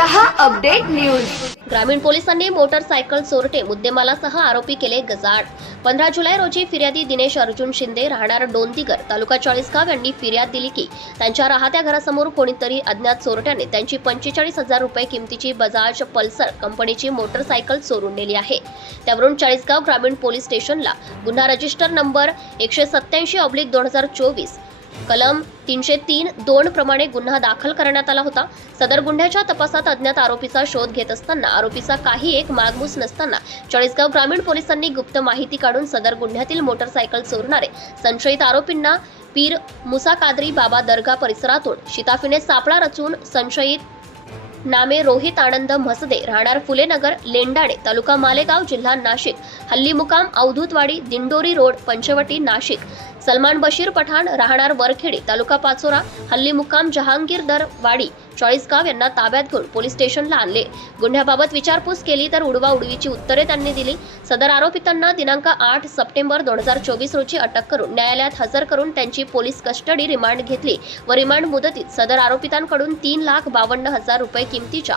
Update news. ग्रामीण पोलिसांनी motorcycle चोरटे मुद्देमालासह आरोपी केले गजाड पंधरा जुलै रोजी फिर्यादी दिनेश अर्जुन शिंदे राहणार डोंदिगर तालुका चाळीसगाव यांनी फिर्याद दिली की त्यांच्या राहत्या घरासमोर कोणीतरी अज्ञात चोरट्याने त्यांची पंचेचाळीस हजार रुपये किमतीची बजाज पल्सर कंपनीची मोटरसायकल चोरून नेली आहे. त्यावरून चाळीसगाव ग्रामीण पोलीस स्टेशनला गुन्हा रजिस्टर नंबर एकशे सत्याऐंशी ऑब्लिक दोन हजार चोवीस कलम तीनशे तीन दोन प्रमाणे गुन्हा दाखल करण्यात आला होता. सदर गुन्ह्याच्या तपासात अज्ञात आरोपीचा शोध घेत असताना आरोपीचा काही एक मागमूस नसताना चाळीसगाव ग्रामीण पोलिसांनी गुप्त माहिती काढून सदर गुन्ह्यातील मोटरसायकल चोरणारे संशयित आरोपींना पीर मुसा कादरी बाबा दर्गा परिसरातून शिताफीने सापळा रचून संशयित नामे रोहित आनंद म्हसदे राहणार फुलेनगर लेंडाणे तालुका मालेगाव जिल्हा नाशिक. हल्ली मुकाम अवधूतवाडी दिंडोरी रोड पंचवटी नाशिक. सलमान बशीर पठाण राहणार वरखेडी तालुका पाचोरा. हल्ली मुकाम जहांगीरदर वाडी. चाळीसगाव यांना ताब्यात घेऊन पोलीस स्टेशनला आणले. गुन्ह्याबाबत विचारपूस केली तर उडवा उडवीची उत्तरे त्यांनी दिली. सदर आरोपितांना दिनांक आठ सप्टेंबर दोन हजार चोवीस रोजी अटक करून न्यायालयात हजर करून त्यांची पोलीस कस्टडी रिमांड घेतली व रिमांड मुदतीत सदर आरोपितांकडून तीन लाख बावन्न हजार रुपये किमतीच्या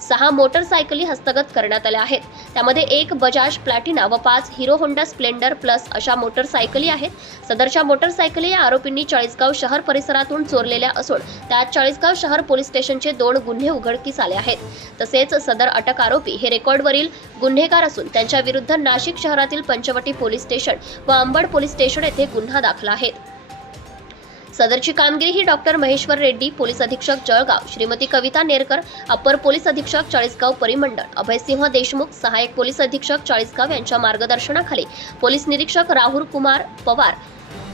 सहा मोटरसायकली हस्तगत करण्यात आल्या आहेत. त्यामध्ये एक बजाज प्लॅटिना व पाच हिरो होंडा स्प्लेंडर प्लस अशा मोटरसायकली आहेत. सदरच्या मोटरसायकली या आरोपींनी चाळीसगाव शहर परिसरातून चोरलेल्या असून त्यात चाळीसगाव शहर पोलीस स्टेशनचे दोन गुन्हे उघडकीस आले आहेत. तसेच सदर अटक आरोपी हे रेकॉर्डवरील गुन्हेगार असून त्यांच्या विरुद्ध नाशिक शहरातील पंचवटी पोलीस स्टेशन व अंबड पोलीस स्टेशन येथे गुन्हा दाखल आहेत सदरची कामगिरी ही डॉक्टर महेश्वर रेड्डी पोलीस अधीक्षक जळगाव श्रीमती कविता नेरकर अप्पर पोलीस अधीक्षक चाळीसगाव परिमंडळ अभयसिंह देशमुख सहाय्यक पोलीस अधीक्षक चाळीसगाव यांच्या मार्गदर्शनाखाली पोलीस निरीक्षक राहुल कुमार पवार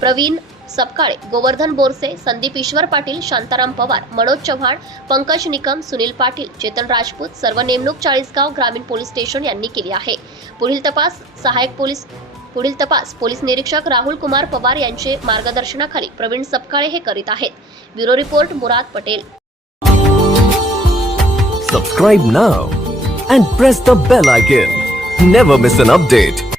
प्रवीण सपकाळे गोवर्धन बोरसे संदीप ईश्वर पाटील शांताराम पवार मनोज चव्हाण पंकज निकम सुनील पाटील चेतन राजपूत सर्व नेमणूक चाळीसगाव ग्रामीण पोलीस स्टेशन यांनी केली आहे. पुढील तपास सहाय्यक पोलीस पुढील तपास पोलीस निरीक्षक राहुल कुमार पवार यांचे मार्गदर्शनाखाली प्रवीण सपकाळे हे करीत आहेत. Bureau report Murad Patel. Subscribe now and press the bell icon never miss an update